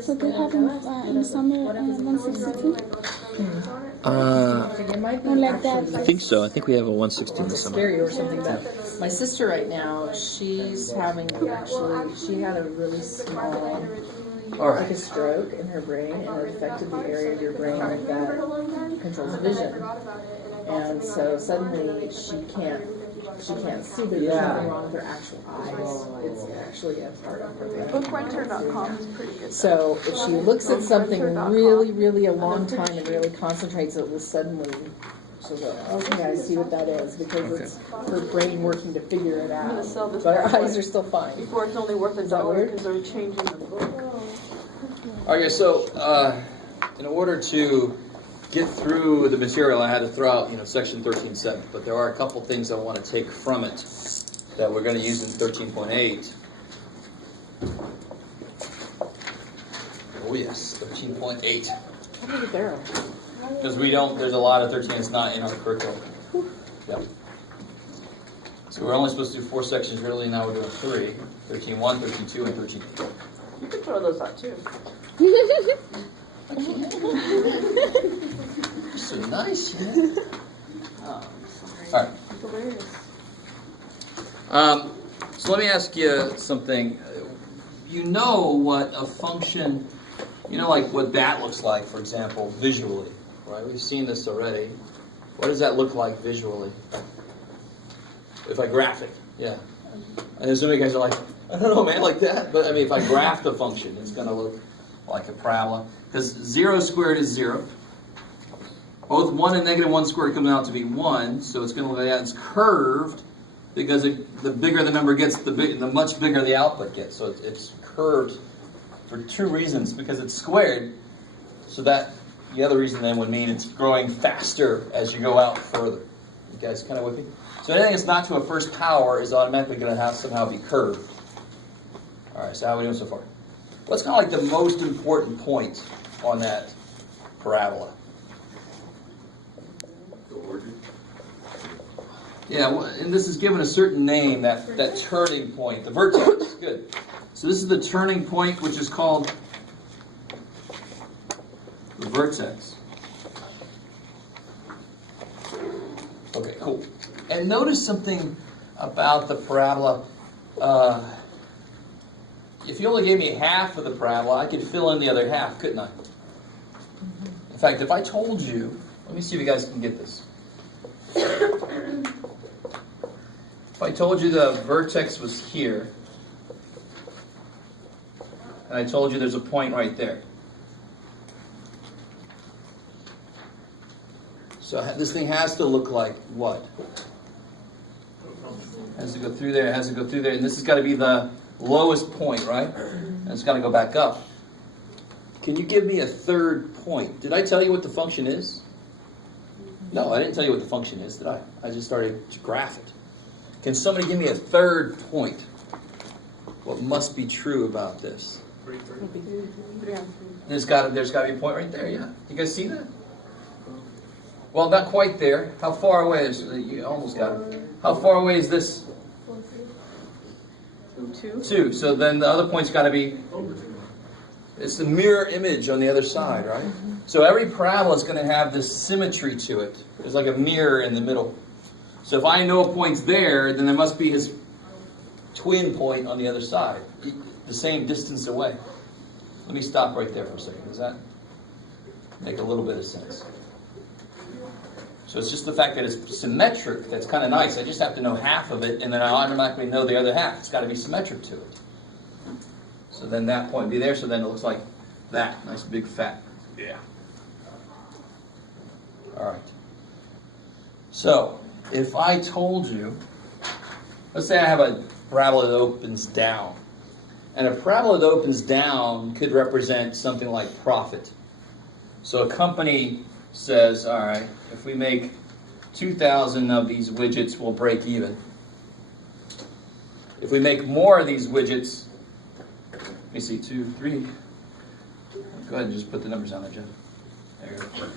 So they have in the summer 116? Or like that? I think so. I think we have a 160 in the summer. Scary or something. But my sister right now, she's having she had a really small, like a stroke in her brain, and it affected the area of your brain that controls vision. And so suddenly she can't see, but there's nothing wrong with her actual eyes. It's actually a part of her brain. Bookwriter.com is pretty good. So if she looks at something really, really a long time and really concentrates, it will suddenly, she'll go, okay, I see what that is, because it's her brain working to figure it out. But her eyes are still fine. Before it's only worth $1 because they're changing the book. Okay, so in order to get through the material, I had to throw out, section 13.7, but there are a couple things I want to take from it that we're going to use in 13.8. Oh yes, 13.8. How did it there? Because there's a lot of 13 that's not in our curriculum. Yep. So we're only supposed to do 4 sections really, now we're doing 3. 13.1, 13.2, and 13.8. You could throw those out too. I can't. You're so nice, yeah. Oh, All right. So let me ask you something. You know what a function, like what that looks like, for example, visually, right? We've seen this already. What does that look like visually? If I graph it, yeah. And then so many guys are like, I don't know, man, like that. But I mean, if I graph the function, it's going to look like a parabola. Because 0 squared is 0. Both 1 and negative 1 squared come out to be 1, so it's going to look like that. It's curved because the bigger the number gets, the much bigger the output gets. So it's curved for 2 reasons. Because it's squared, so that the other reason then would mean it's growing faster as you go out further. You guys kind of with me? So anything that's not to a first power is automatically going to have somehow be curved. All right, so how are we doing so far? What's kind of like the most important point on that parabola? Yeah, and this is given a certain name, that turning point, the vertex. Good. So this is the turning point, which is called the vertex. Okay, cool. And notice something about the parabola. If you only gave me half of the parabola, I could fill in the other half, couldn't I? In fact, if I told you, let me see if you guys can get this. If I told you the vertex was here, and I told you there's a point right there. So this thing has to look like what? It has to go through there, it has to go through there, and this has got to be the lowest point, right? And it's got to go back up. Can you give me a third point? Did I tell you what the function is? No, I didn't tell you what the function is, did I? I just started to graph it. Can somebody give me a third point? What must be true about this? There's got to be a point right there, yeah. You guys see that? Well, not quite there. How far away is it? You almost got it. How far away is this? 2. So then the other point's got to be, it's the mirror image on the other side, right? So every parabola is going to have this symmetry to it. There's like a mirror in the middle. So if I know a point's there, then there must be his twin point on the other side, the same distance away. Let me stop right there for a second. Does that make a little bit of sense? So it's just the fact that it's symmetric that's kind of nice. I just have to know half of it, and then I automatically know the other half. It's got to be symmetric to it. So then that point would be there, so then it looks like that. Nice big fat. Yeah. All right. So if I told you, let's say I have a parabola that opens down. And a parabola that opens down could represent something like profit. So a company says, all right, if we make 2,000 of these widgets, we'll break even. If we make more of these widgets, let me see, 2, 3. Go ahead and just put the numbers on the agenda. There you go.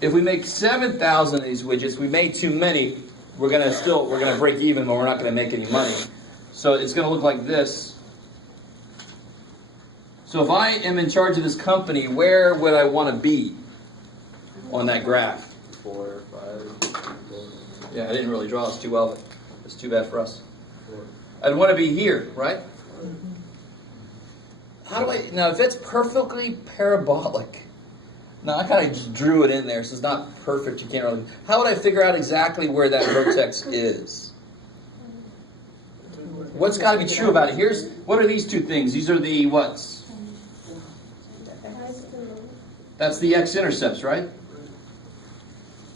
If we make 7,000 of these widgets, we made too many. We're gonna break even, but we're not gonna make any money. So it's gonna look like this. So if I am in charge of this company, where would I want to be on that graph? 4, 5. Yeah, I didn't really draw this too well, but it's too bad for us. I'd want to be here, right? How do I, now if it's perfectly parabolic, now I kind of just drew it in there, so it's not perfect, you can't really, how would I figure out exactly where that vertex is? What's got to be true about it? What are these two things? These are the what's? That's the x-intercepts, right?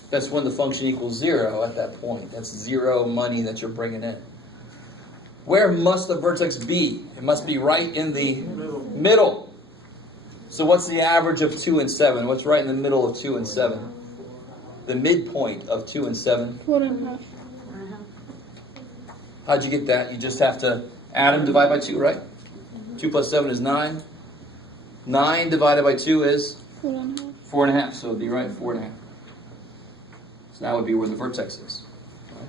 That's when the function equals 0 at that point. That's 0 money that you're bringing in. Where must the vertex be? It must be right in the middle. So what's the average of 2 and 7? What's right in the middle of 2 and 7? The midpoint of 2 and 7. 4.5. How'd you get that? You just have to add them, divide by 2, right? 2 plus 7 is 9. 9 divided by 2 is 4.5. 4.5. So it'd be right 4.5. So that would be where the vertex is. Right?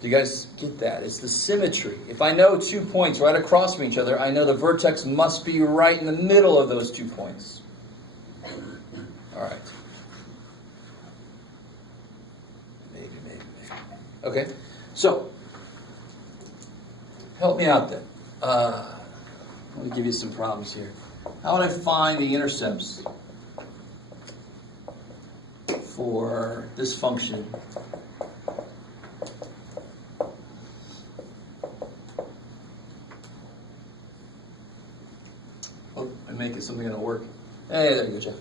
Do you guys get that? It's the symmetry. If I know 2 points right across from each other, I know the vertex must be right in the middle of those 2 points. All right. Maybe. Okay. So, help me out then. Let me give you some problems here. How would I find the intercepts for this function? Oh, I make it something that'll work. Hey, there you go, Jeff.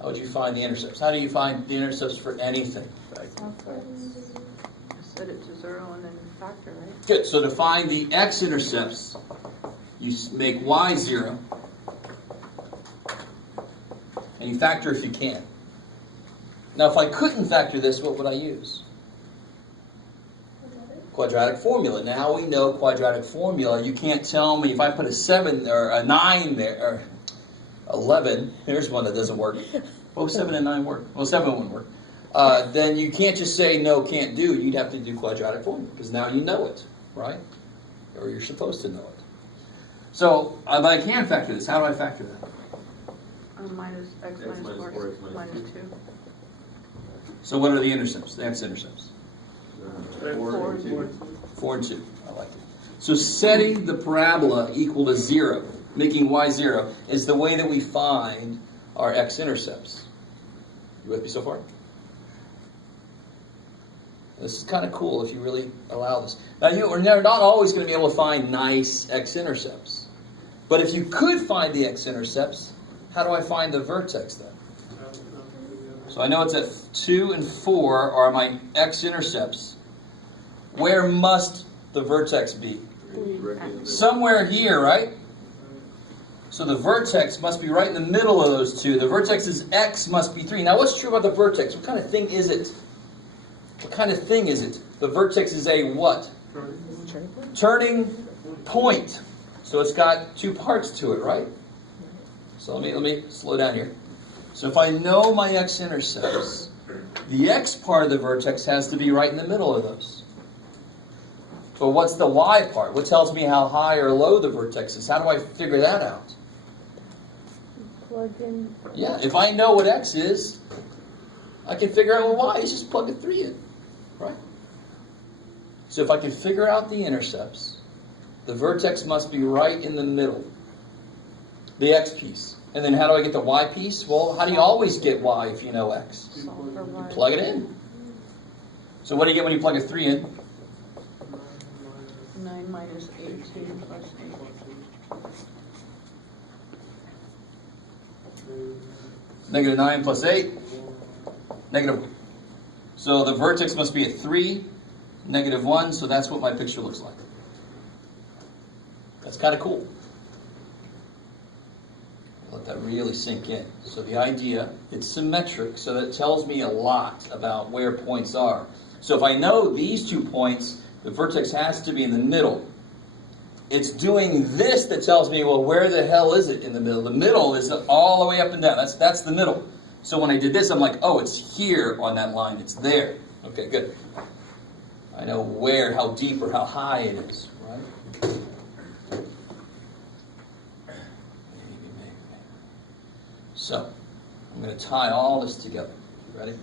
How would you find the intercepts? How do you find the intercepts for anything? Right? Set it to 0 and then factor, right? Good. So to find the x-intercepts, you make y 0. And you factor if you can. Now, if I couldn't factor this, what would I use? Quadratic formula. Now we know quadratic formula. You can't tell me if I put a 7 or a 9 there, or 11. Here's one that doesn't work. Oh, 7 and 9 work. Well, 7 wouldn't work. Then you can't just say no, can't do. You'd have to do quadratic formula because now you know it, right? Or you're supposed to know it. So, but I can factor this. How do I factor that? Minus x minus 4 minus 2. So what are the intercepts? The x-intercepts? 4 and 2. 4 and 2. I like it. So setting the parabola equal to 0, making y 0, is the way that we find our x-intercepts. You with me so far? This is kind of cool if you really allow this. Now, you're not always going to be able to find nice x-intercepts. But if you could find the x-intercepts, how do I find the vertex then? So I know it's at 2 and 4 are my x-intercepts. Where must the vertex be? Somewhere here, right? So the vertex must be right in the middle of those two. The vertex's x must be 3. Now what's true about the vertex? What kind of thing is it? What kind of thing is it? The vertex is a what? Turning point. So it's got 2 parts to it, right? So let me slow down here. So if I know my x-intercepts, the x part of the vertex has to be right in the middle of those. But what's the y part? What tells me how high or low the vertex is? How do I figure that out? Plug in. Yeah, if I know what x is, I can figure out what y is. Just plug a 3 in, right? So if I can figure out the intercepts, the vertex must be right in the middle. The x piece. And then how do I get the y piece? Well, how do you always get y if you know x? You plug it in. So what do you get when you plug a 3 in? 9 minus 18 plus 8. Negative 9 plus 8. Negative. So the vertex must be at 3, negative 1, so that's what my picture looks like. That's kind of cool. Let that really sink in. So the idea, it's symmetric, so that it tells me a lot about where points are. So if I know these 2 points, the vertex has to be in the middle. It's doing this that tells me, well, where the hell is it in the middle? The middle is all the way up and down. That's the middle. So when I did this, I'm like, oh, it's here on that line. It's there. Okay, good. I know where, how deep or how high it is, right? So, I'm going to tie all this together. Ready?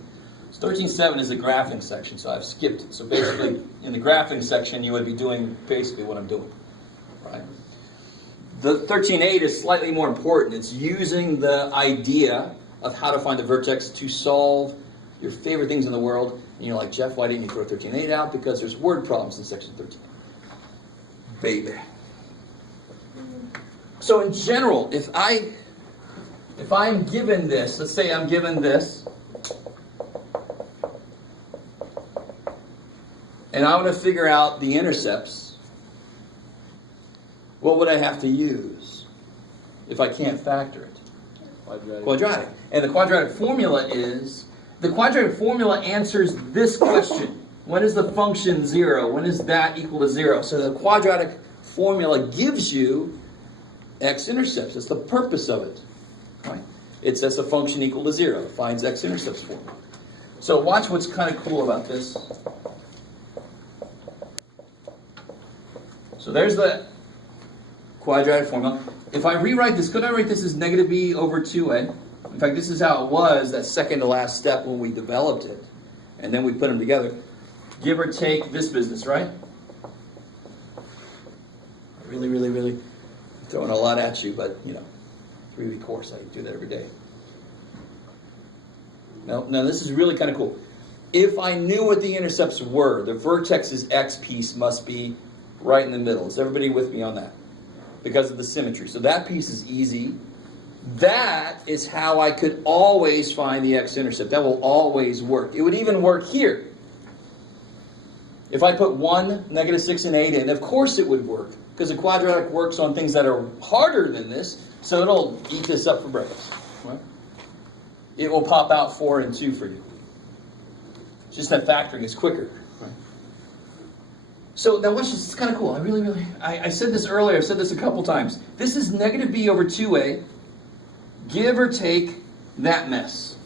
So 13.7 is the graphing section, so I've skipped it. So basically, in the graphing section, you would be doing basically what I'm doing, right? The 13.8 is slightly more important. It's using the idea of how to find the vertex to solve your favorite things in the world. And you're like, Jeff, why didn't you throw 13.8 out? Because there's word problems in section 13. Baby. So in general, if I'm given this, let's say I'm given this, and I want to figure out the intercepts, what would I have to use if I can't factor it? Quadratic. And the quadratic formula answers this question. When is the function 0? When is that equal to 0? So the quadratic formula gives you x-intercepts. That's the purpose of it. Right? It sets a function equal to 0. It finds x-intercepts for me. So watch what's kind of cool about this. So there's the quadratic formula. If I rewrite this, could I write this as negative b over 2a? In fact, this is how it was, that second to last step when we developed it. And then we put them together. Give or take this business, right? Really throwing a lot at you, but, 3-week course, I do that every day. Now this is really kind of cool. If I knew what the intercepts were, the vertex's x piece must be right in the middle. Is everybody with me on that? Because of the symmetry. So that piece is easy. That is how I could always find the x-intercept. That will always work. It would even work here. If I put 1, -6, and 8 in, of course it would work. Because the quadratic works on things that are harder than this, so it'll eat this up for breakfast. Right? It will pop out 4 and 2 for you. It's just that factoring is quicker. Right? So now watch this. It's kind of cool. I said this earlier. I've said this a couple times. This is negative b over 2a. Give or take that mess.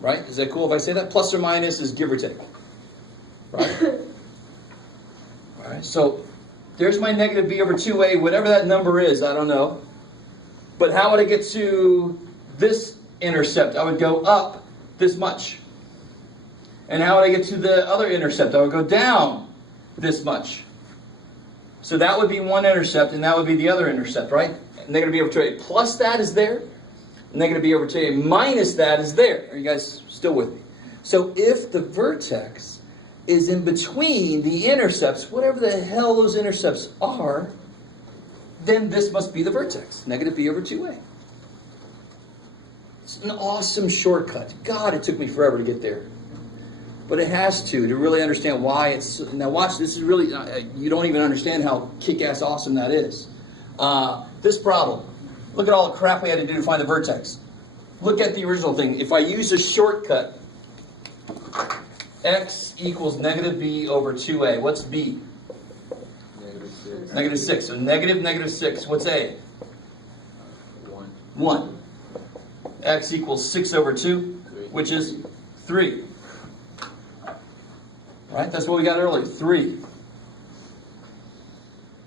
Right? Is that cool if I say that? Plus or minus is give or take. Right? All right. So there's my negative b over 2a. Whatever that number is, I don't know. But how would I get to this intercept? I would go up this much. And how would I get to the other intercept? I would go down this much. So that would be one intercept, and that would be the other intercept, right? Negative b over 2a plus that is there. Negative b over 2a minus that is there. Are you guys still with me? So if the vertex is in between the intercepts, whatever the hell those intercepts are, then this must be the vertex. Negative b over 2a. It's an awesome shortcut. God, it took me forever to get there. But it has to really understand why it's... Now watch, this is really... you don't even understand how kick-ass awesome that is. This problem. Look at all the crap we had to do to find the vertex. Look at the original thing. If I use a shortcut, x equals negative b over 2a. What's b? Negative 6. So negative 6. What's a? 1. X equals 6 over 2, which is 3. Right? That's what we got earlier, 3.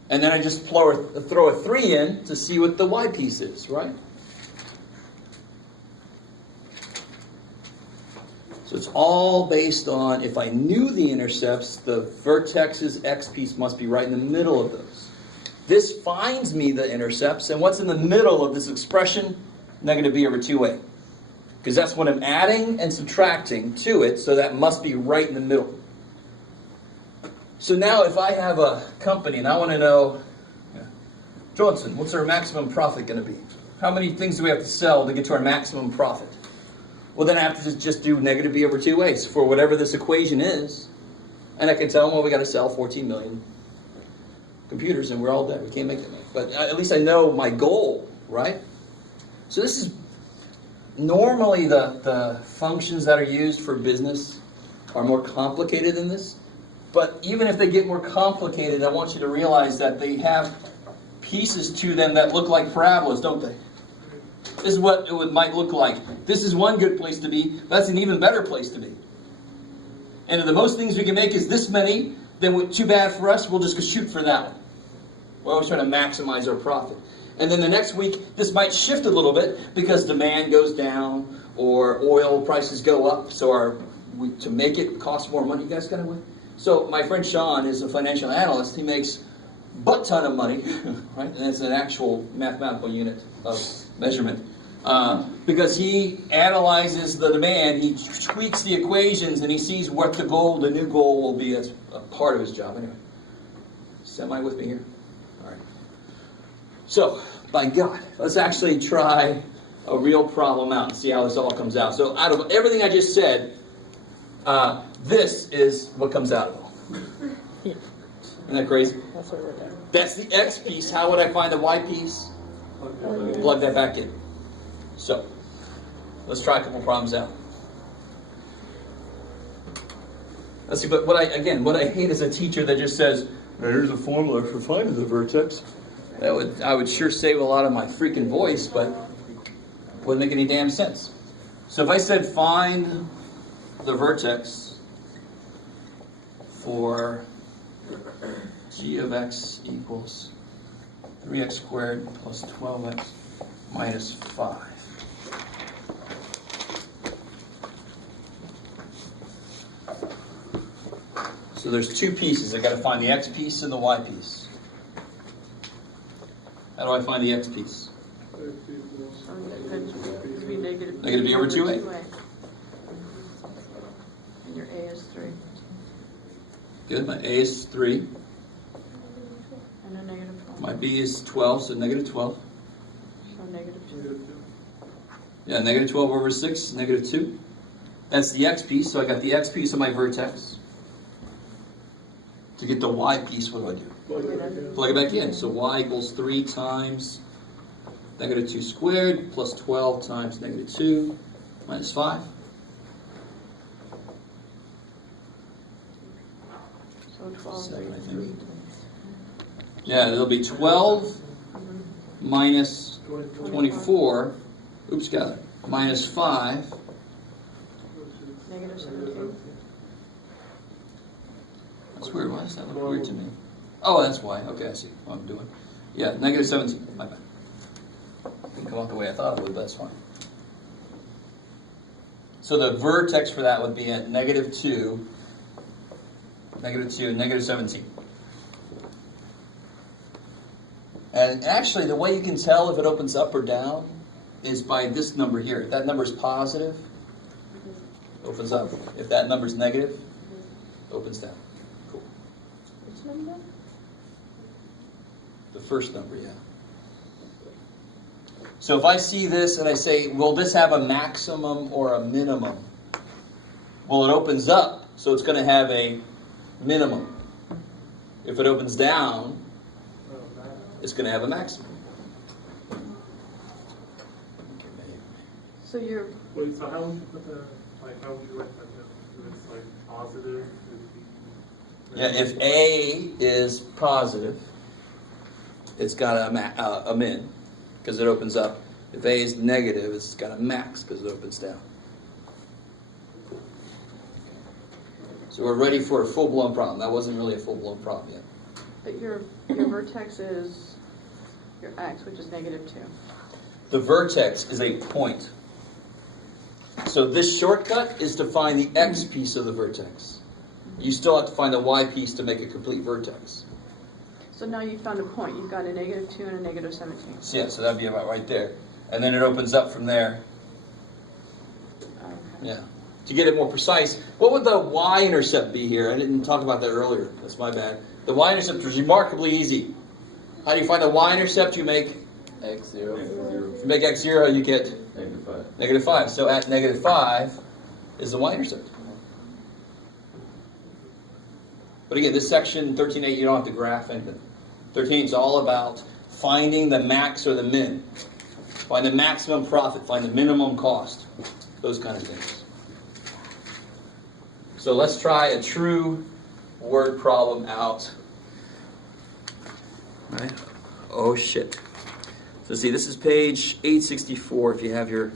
And then I just throw a 3 in to see what the y piece is, right? So it's all based on, if I knew the intercepts, the vertex's x piece must be right in the middle of those. This finds me the intercepts, and what's in the middle of this expression? Negative b over 2a. Because that's what I'm adding and subtracting to it, so that must be right in the middle. So now if I have a company and I want to know, Johnson, what's our maximum profit going to be? How many things do we have to sell to get to our maximum profit? Well, then I have to just do negative b over 2a for whatever this equation is. And I can tell them, well, we got to sell 14 million computers and we're all dead. We can't make that money. But at least I know my goal, right? So this is normally the functions that are used for business are more complicated than this. But even if they get more complicated, I want you to realize that they have pieces to them that look like parabolas, don't they? This is what it might look like. This is one good place to be, but that's an even better place to be. And if the most things we can make is this many, then too bad for us, we'll just go shoot for that one. We're always trying to maximize our profit. And then the next week, this might shift a little bit because demand goes down or oil prices go up. So to make it cost more money. You guys got it with? So my friend Sean is a financial analyst. He makes a butt ton of money, right? And it's an actual mathematical unit of measurement. Because he analyzes the demand, he tweaks the equations, and he sees what the new goal will be as a part of his job. Anyway, semi with me here? All right. So, by God, let's actually try a real problem out and see how this all comes out. So, out of everything I just said, this is what comes out of it. Isn't that crazy? That's what we're doing. That's the X piece. How would I find the Y piece? Plug that back in. So, let's try a couple problems out. Let's see, but what I hate is a teacher that just says, here's a formula for finding the vertex. I would sure save a lot of my freaking voice, but wouldn't make any damn sense. So if I said find the vertex for g of x equals 3x squared plus 12x minus 5. So there's two pieces. I got to find the x piece and the y piece. How do I find the x piece? Negative b over 2a. And your a is 3. Good. My a is 3. And a negative 12. My b is 12, so negative 12. So negative 2. Yeah, negative 12 over 6, negative 2. That's the x piece, so I got the x piece of my vertex. To get the y piece, what do I do? Plug it back in. So y equals 3 times negative 2 squared plus 12 times negative 2 minus 5. So 12 7, I think. Yeah, it'll be 12 minus 24. Oops, got it. Minus 5. Negative 17. That's weird. Why does that look weird to me? Oh, that's why. Okay, I see what I'm doing. Yeah, negative 17. My bad. Didn't come out the way I thought it would, but that's fine. So the vertex for that would be at negative 2, and negative 17. And actually, the way you can tell if it opens up or down is by this number here. If that number is positive, it opens up. If that number is negative, it opens down. Cool. Which number? The first number, yeah. So if I see this and I say, will this have a maximum or a minimum? Well, it opens up, so it's going to have a minimum. If it opens down, it's going to have a maximum. So you're... Wait, so how would you put the, how would you write that down? It's positive? Yeah, if A is positive, it's got a min, because it opens up. If A is negative, it's got a max, because it opens down. So we're ready for a full-blown problem. That wasn't really a full-blown problem yet. But your vertex is your x, which is negative 2. The vertex is a point. So this shortcut is to find the x piece of the vertex. You still have to find the y piece to make a complete vertex. So now you've found a point. You've got a negative 2 and a negative 17. So yeah, so that'd be about right there. And then it opens up from there. Okay. Yeah. To get it more precise, what would the y-intercept be here? I didn't talk about that earlier. That's my bad. The y-intercept is remarkably easy. How do you find the y-intercept? You make x0. If you make x0, you get Negative 5. -5. So at -5 is the y-intercept. But again, this section 13.8, you don't have to graph anything. 13 is all about finding the max or the min. Find the maximum profit. Find the minimum cost. Those kind of things. So let's try a true word problem out. All right. Oh, shit. So see, this is page 864 if you have your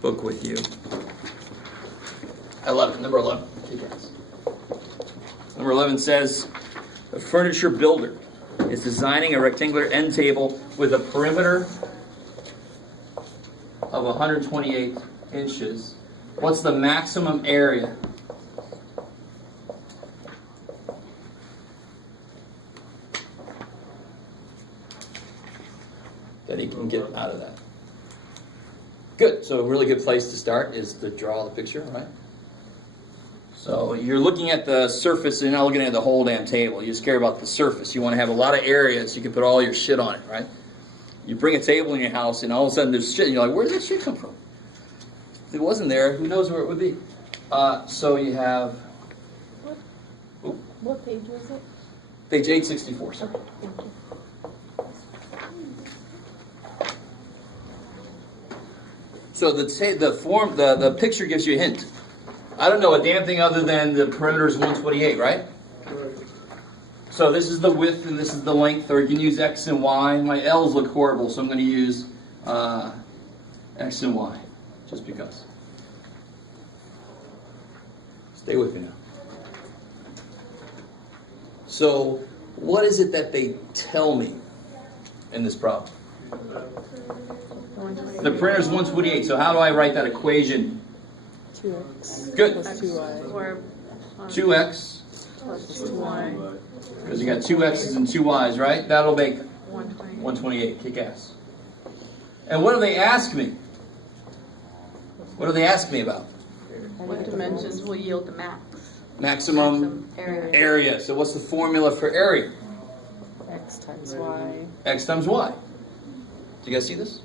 book with you. 11, number 11. Number 11 says, a furniture builder is designing a rectangular end table with a perimeter of 128 inches. What's the maximum area? That he can get out of that. Good. So a really good place to start is to draw the picture, right? So you're looking at the surface, and you're not looking at the whole damn table. You just care about the surface. You want to have a lot of areas you can put all your shit on it, right? You bring a table in your house, and all of a sudden there's shit, and you're like, where did that shit come from? If it wasn't there, who knows where it would be? So you have... What page was it? Page 864, sir. Okay, thank you. So the picture gives you a hint. I don't know a damn thing other than the perimeter is 128, right? So this is the width and this is the length, or you can use X and Y. My L's look horrible, so I'm going to use X and Y, just because. Stay with me now. So what is it that they tell me in this problem? The perimeter is 128, so how do I write that equation? 2x. Good. Plus 2y. 2x. Plus 2y. Because you got 2 x's and 2 y's, right? That'll make 128. Kick ass. And what do they ask me? What do they ask me about? What dimensions will yield the max? Maximum area. So what's the formula for area? X times y. X times y. Do you guys see this?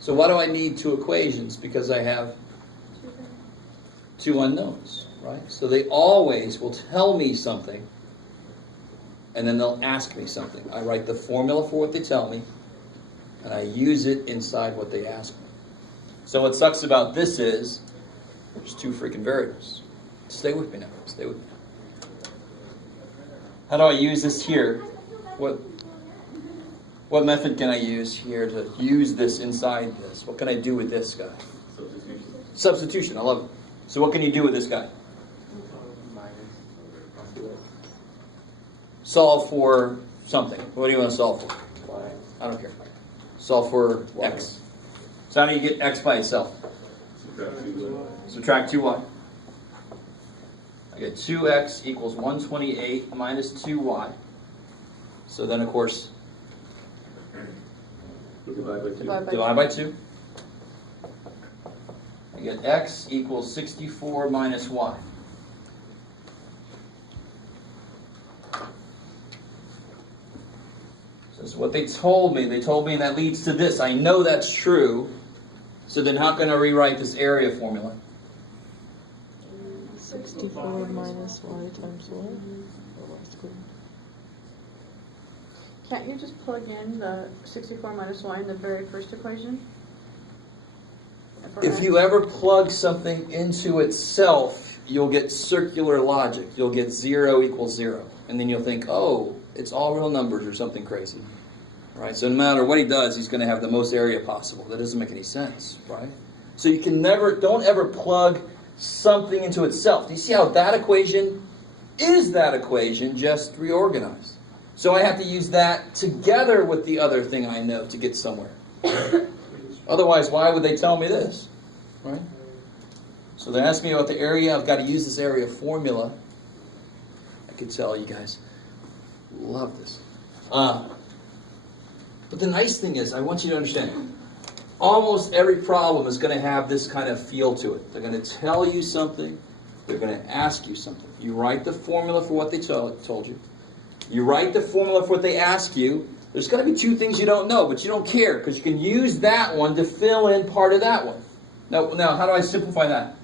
So why do I need two equations? Because I have two unknowns, right? So they always will tell me something, and then they'll ask me something. I write the formula for what they tell me, and I use it inside what they ask me. So what sucks about this is, there's two freaking variables. Stay with me now. Stay with me. How do I use this here? What method can I use here to use this inside this? What can I do with this guy? Substitution. I love it. So what can you do with this guy? Solve for something. What do you want to solve for? I don't care. Solve for x. So how do you get x by itself? Subtract 2y. I get 2x equals 128 minus 2y. So then, of course, divide by 2. I get x equals 64 minus y. So this is what they told me. They told me that leads to this. I know that's true. So then how can I rewrite this area formula? 64 minus y times y. Can't you just plug in the 64 minus y in the very first equation? If you ever plug something into itself, you'll get circular logic. You'll get 0 equals 0. And then you'll think, oh, it's all real numbers or something crazy. Right? So no matter what he does, he's going to have the most area possible. That doesn't make any sense, right? So you can don't ever plug something into itself. Do you see how that equation is that equation just reorganized? So I have to use that together with the other thing I know to get somewhere. Otherwise, why would they tell me this? Right? So they ask me about the area. I've got to use this area formula. I could tell you guys love this. But the nice thing is, I want you to understand, almost every problem is going to have this kind of feel to it. They're going to tell you something. They're going to ask you something. You write the formula for what they told you. You write the formula for what they ask you. There's going to be two things you don't know, but you don't care because you can use that one to fill in part of that one. Now, how do I simplify that?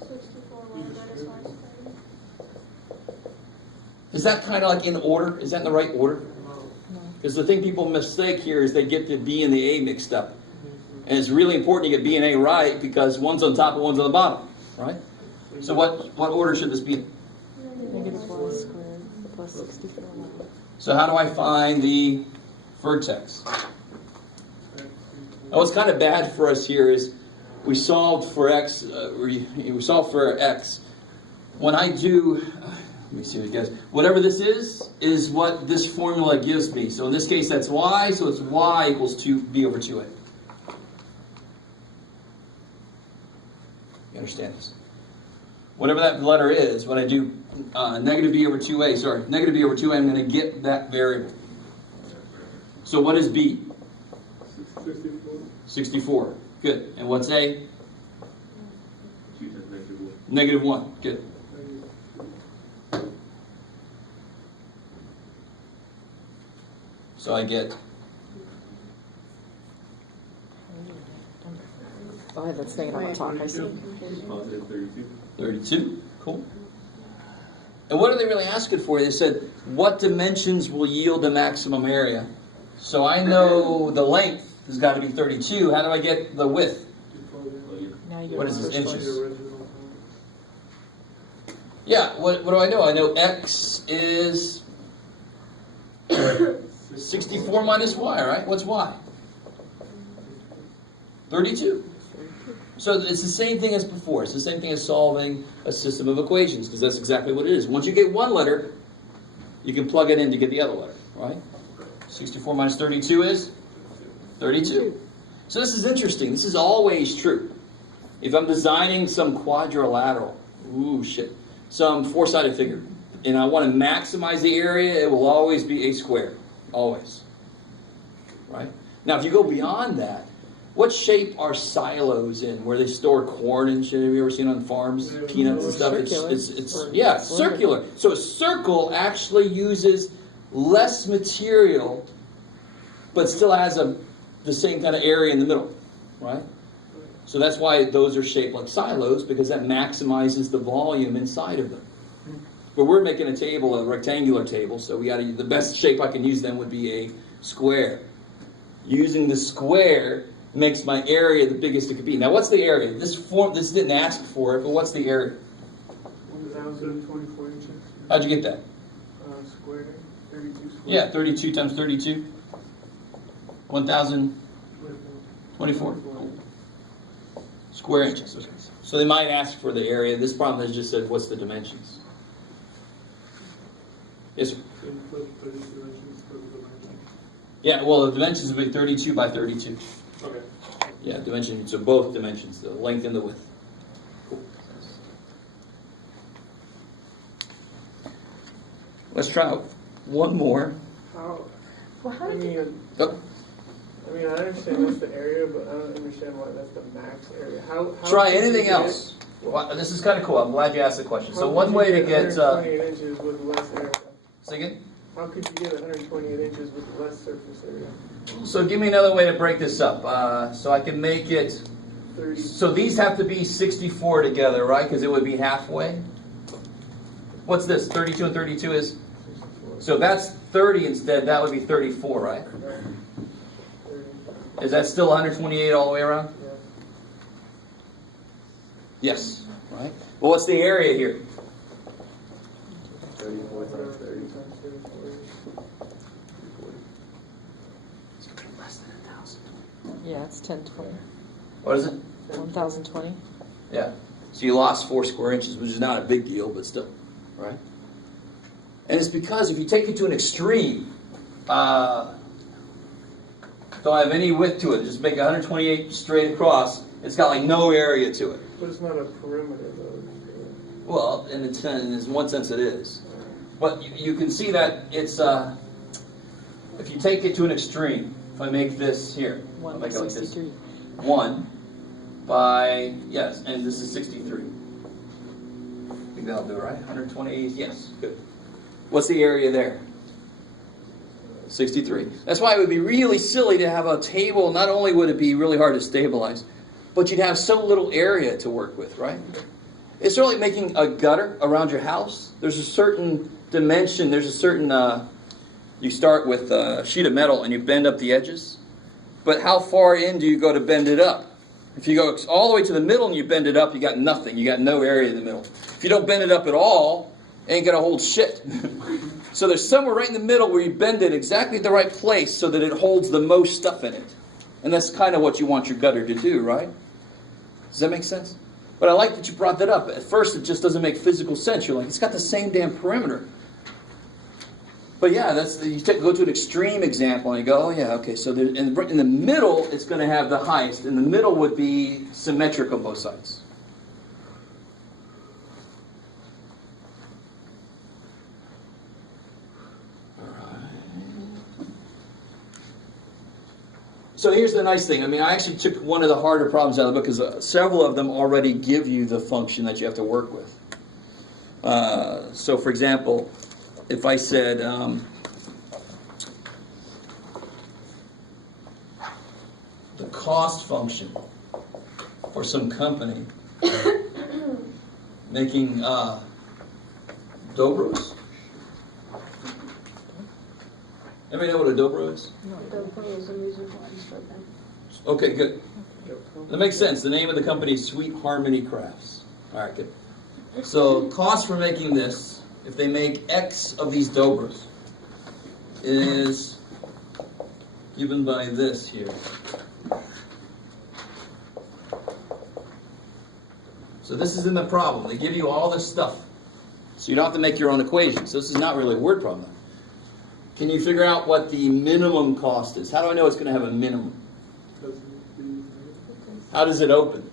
64 minus y squared. Is that kind of like in order? Is that in the right order? Because the thing people mistake here is they get the B and the A mixed up. And it's really important to get B and A right because one's on top and one's on the bottom. Right? So what order should this be in? Negative y squared plus 64y. So how do I find the vertex? Now, what's kind of bad for us here is we solved for x. We solved for x. When I do, let me see what it goes. Whatever this is what this formula gives me. So in this case, that's y. So it's y equals 2b over 2a. You understand this? Whatever that letter is, when I do negative b over 2a, negative b over 2a, I'm going to get that variable. So what is b? 64. 64. Good. And what's a? Negative 1. Good. So I get Oh, that's negative on the top, I see. Positive 32. 32. Cool. And what are they really asking for? They said, what dimensions will yield the maximum area? So I know the length has got to be 32. How do I get the width? Now you're What is this, first inches? Yeah, what do I know? I know x is 64 minus y, right? What's y? 32. So it's the same thing as before. It's the same thing as solving a system of equations, because that's exactly what it is. Once you get one letter, you can plug it in to get the other letter, right? 64 minus 32 is 32. So this is interesting. This is always true. If I'm designing some quadrilateral, some four-sided figure, and I want to maximize the area, it will always be a square. Always. Right? Now, if you go beyond that, what shape are silos in, where they store corn and shit? Have you ever seen on farms, peanuts and stuff? Circular. Circular. So a circle actually uses less material, but still has the same kind of area in the middle, right? So that's why those are shaped like silos, because that maximizes the volume inside of them. But we're making a table, a rectangular table, so the best shape I can use then would be a square. Using the square makes my area the biggest it could be. Now, what's the area? This didn't ask for it, but what's the area? 1,024 inches. How'd you get that? Square, 32 square. Yeah, 32 times 32. 1,024. Cool. Square inches. Okay. So they might ask for the area. This problem has just said, what's the dimensions? Yes, sir. So you put 32 inches for the dimension. Yeah, well, the dimensions would be 32 by 32. Okay. Yeah, dimension. So both dimensions, the length and the width. Cool. Let's try one more. How did you... I mean, I understand that's the area, but I don't understand why that's the max area. How Try anything else. Well, this is kind of cool. I'm glad you asked the question. So one way to get... 128 inches with less area. Say again? How could you get 128 inches with less surface area? So give me another way to break this up. So I can make it... 30. So these have to be 64 together, right? Because it would be halfway. What's this? 32 and 32 is... So that's 30 instead. That would be 34, right? 30. Is that still 128 all the way around? Yeah. Yes. Right. Well, what's the area here? 34 times 30. It's going to be less than 1,000. Yeah, it's 1020. What is it? 1,020. Yeah. So you lost 4 square inches, which is not a big deal, but still. Right? And it's because if you take it to an extreme, don't have any width to it, just make 128 straight across, it's got like no area to it. But it's not a perimeter, though. Well, in one sense it is. But you can see that it's, if you take it to an extreme, if I make this here, I'll make it like this. 163. 1 by, yes, and this is 63. I think that'll do it, right? 128, yes, good. What's the area there? 63. That's why it would be really silly to have a table. Not only would it be really hard to stabilize, but you'd have so little area to work with, right? It's sort of like making a gutter around your house. There's a certain dimension, there's a certain, you start with a sheet of metal and you bend up the edges. But how far in do you go to bend it up? If you go all the way to the middle and you bend it up, you got nothing. You got no area in the middle. If you don't bend it up at all, it ain't going to hold shit. So there's somewhere right in the middle where you bend it exactly at the right place so that it holds the most stuff in it. And that's kind of what you want your gutter to do, right? Does that make sense? But I like that you brought that up. At first, it just doesn't make physical sense. You're like, it's got the same damn perimeter. But yeah, go to an extreme example and you go, oh yeah, okay, so in the middle, it's going to have the highest. In the middle would be symmetric on both sides. So here's the nice thing. I mean, I actually took one of the harder problems out of the book because several of them already give you the function that you have to work with. So for example, if I said the cost function for some company making dobros. Anybody know what a dobro is? Dobro is a musical instrument. Okay, good. That makes sense. The name of the company is Sweet Harmony Crafts. All right, good. So cost for making this, if they make X of these dobros, is given by this here. So this is in the problem. They give you all this stuff. So you don't have to make your own equations. So this is not really a word problem. Can you figure out what the minimum cost is? How do I know it's going to have a minimum? How does it open?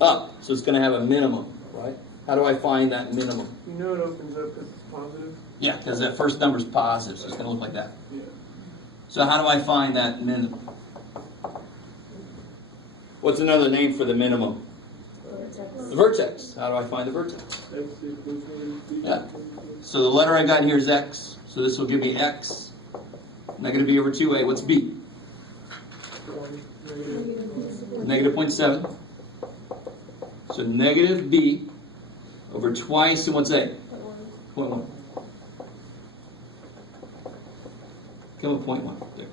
Up. So it's going to have a minimum, right? How do I find that minimum? You know it opens up because it's positive? Yeah, because that first number is positive, so it's going to look like that. Yeah. So how do I find that minimum? What's another name for the minimum? The vertex. How do I find the vertex? Yeah. So the letter I got here is X. So this will give me X. Negative B over 2A. What's B? Negative 0.7. So negative B over twice, and what's A? 0.1. Come with 0.1. There.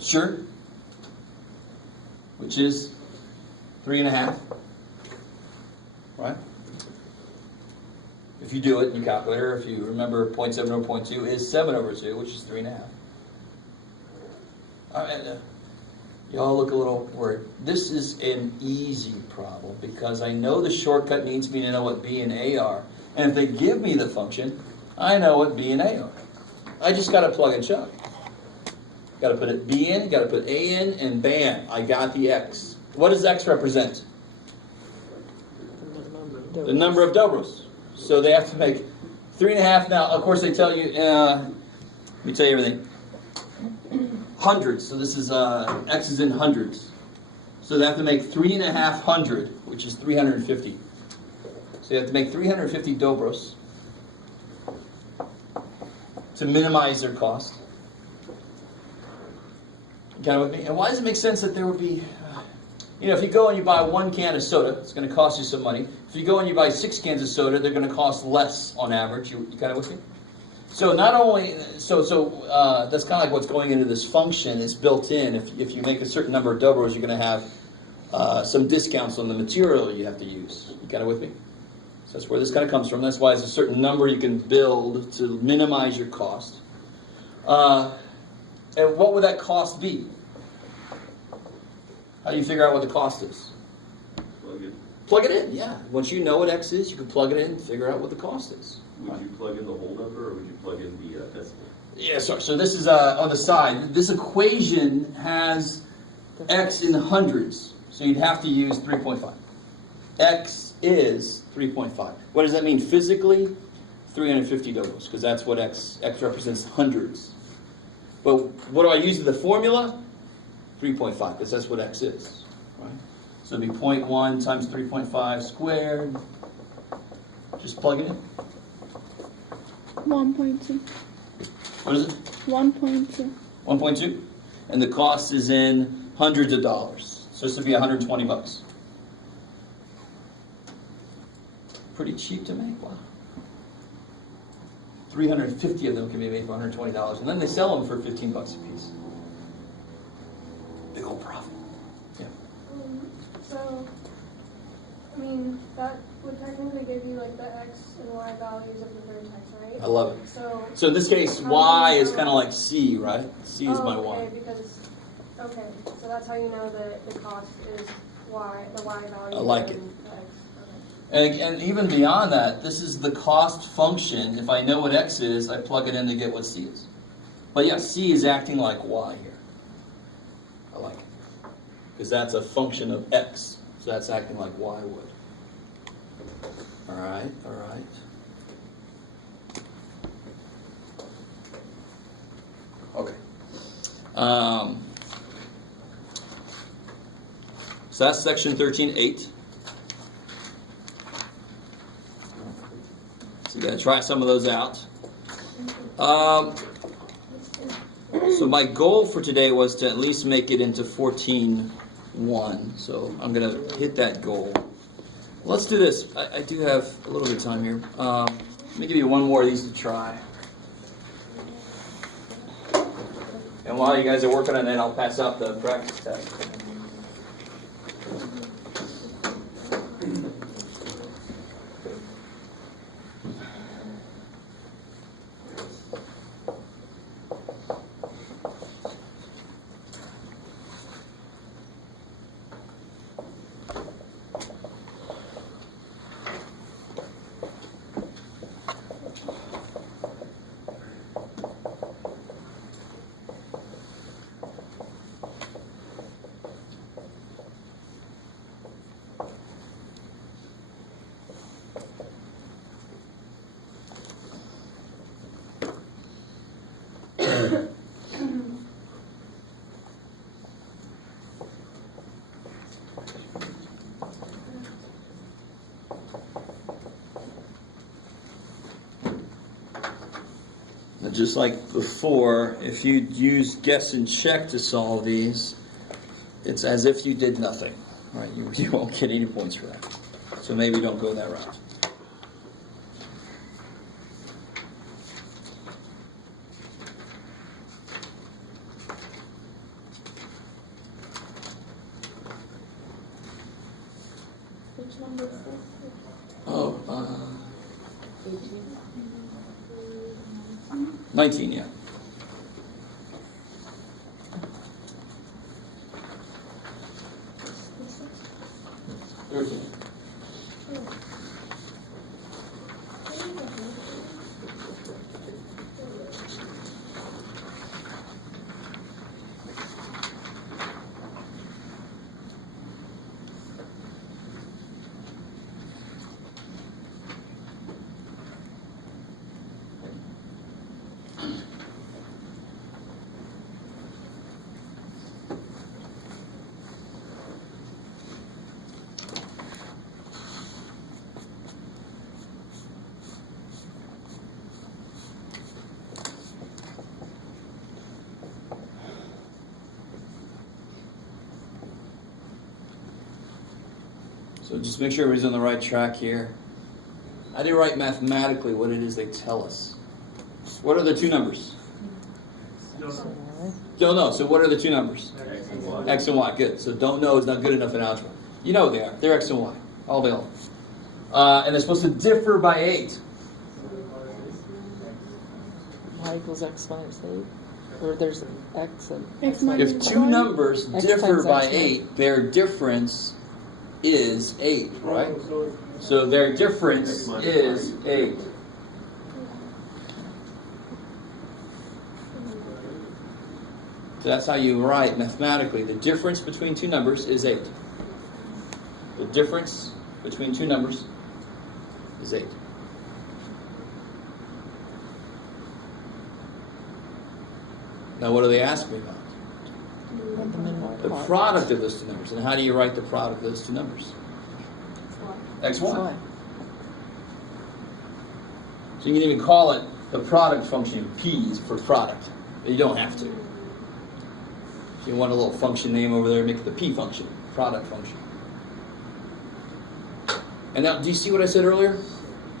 Sure. Which is 3.5. Right? If you do it in your calculator, if you remember 0.7 over 0.2 is 7 over 2, which is 3.5. All right, y'all look a little worried. This is an easy problem because I know the shortcut needs me to know what B and A are. And if they give me the function, I know what B and A are. I just got to plug and chug. Got to put it B in, got to put A in, and bam, I got the X. What does X represent? The number of dobros. So they have to make 3.5. Now, of course, they tell you, let me tell you everything. Hundreds. So this is, X is in hundreds. So they have to make 3.5 which is 350. So you have to make 350 dobros to minimize their cost. Kind of with me? And why does it make sense that there would be, if you go and you buy 1 can of soda, it's going to cost you some money. If you go and you buy 6 cans of soda, they're going to cost less on average. You kind of with me? So not only, that's kind of like what's going into this function is built in. If you make a certain number of dobros, you're going to have some discounts on the material you have to use. You kind of with me? So that's where this kind of comes from. That's why it's a certain number you can build to minimize your cost. And what would that cost be? How do you figure out what the cost is? Plug it in, yeah. Once you know what X is, you can plug it in and figure out what the cost is. Would you plug in the whole number, or would you plug in the decimal? Yeah, sorry. So this is on the side. This equation has X in hundreds. So you'd have to use 3.5. X is 3.5. What does that mean physically? 350 dobros, because that's what X represents hundreds. But what do I use in the formula? 3.5, because that's what X is. Right? So it'd be 0.1 times 3.5 squared. Just plug it in. 1.2. What is it? 1.2. 1.2? And the cost is in hundreds of dollars. So this would be $120. Pretty cheap to make. Wow. 350 of them can be made for $120, and then they sell them for $15 a piece. Big old profit. Yeah. So, I mean, that would technically x and y values of the vertex, right? I love it. So So in this case, y is kind of like c, right? C is my y. Okay, so that's how you know that the cost is y, the y value. I like it. and the x. Okay. And even beyond that, this is the cost function. If I know what x is, I plug it in to get what c is. But yeah, c is acting like y here. I like it. Because that's a function of x. So that's acting like y would. All right, all right. Okay. So that's section 13.8. So you got to try some of those out. So my goal for today was to at least make it into 14.1. So I'm going to hit that goal. Let's do this. I do have a little bit of time here. Let me give you one more of these to try. And while you guys are working on that, I'll pass out the practice test. Just like before, if you use guess and check to solve these, it's as if you did nothing, right? You won't get any points for that. So maybe don't go that route. Which number is this? Oh, 19, yeah. So just make sure everybody's on the right track here. How do you write mathematically what it is they tell us? What are the two numbers? Don't know. So what are the two numbers? X and Y. X and Y. Good. So don't know is not good enough in algebra. You know what they are. They're X and Y. All day long. And they're supposed to differ by 8. Y equals x minus 8? Or there's an x and X minus If two numbers X differ times by X. 8, their difference is 8, right? So their difference is 8. So that's how you write mathematically. The difference between two numbers is 8. The difference between two numbers is 8. Now what do they ask me about? what the minimum The product of those two numbers. And how do you write the product of those two numbers? XY. Y. So you can even call it the product function, P's for product. But you don't have to. If you want a little function name over there, make it the P function, product function. And now, do you see what I said earlier?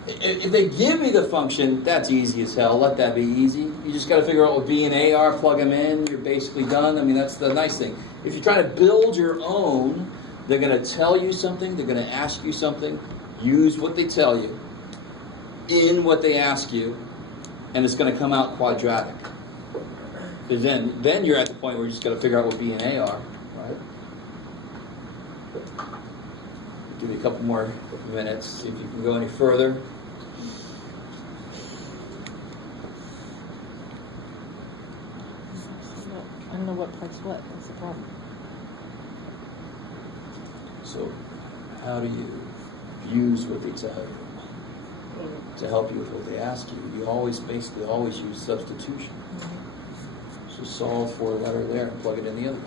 If they give me the function, that's easy as hell. Let that be easy. You just got to figure out what B and A are, plug them in, you're basically done. I mean, that's the nice thing. If you're trying to build your own, they're going to tell you something, they're going to ask you something, use what they tell you. in what they ask you, and it's going to come out quadratic. Because then you're at the point where you just got to figure out what B and A are, right? Give you a couple more minutes, see if you can go any further. I don't know what part's what. That's the problem. So, how do you use what they tell you to help you with what they ask you? You always use substitution. So solve for a letter there and plug it in the other way.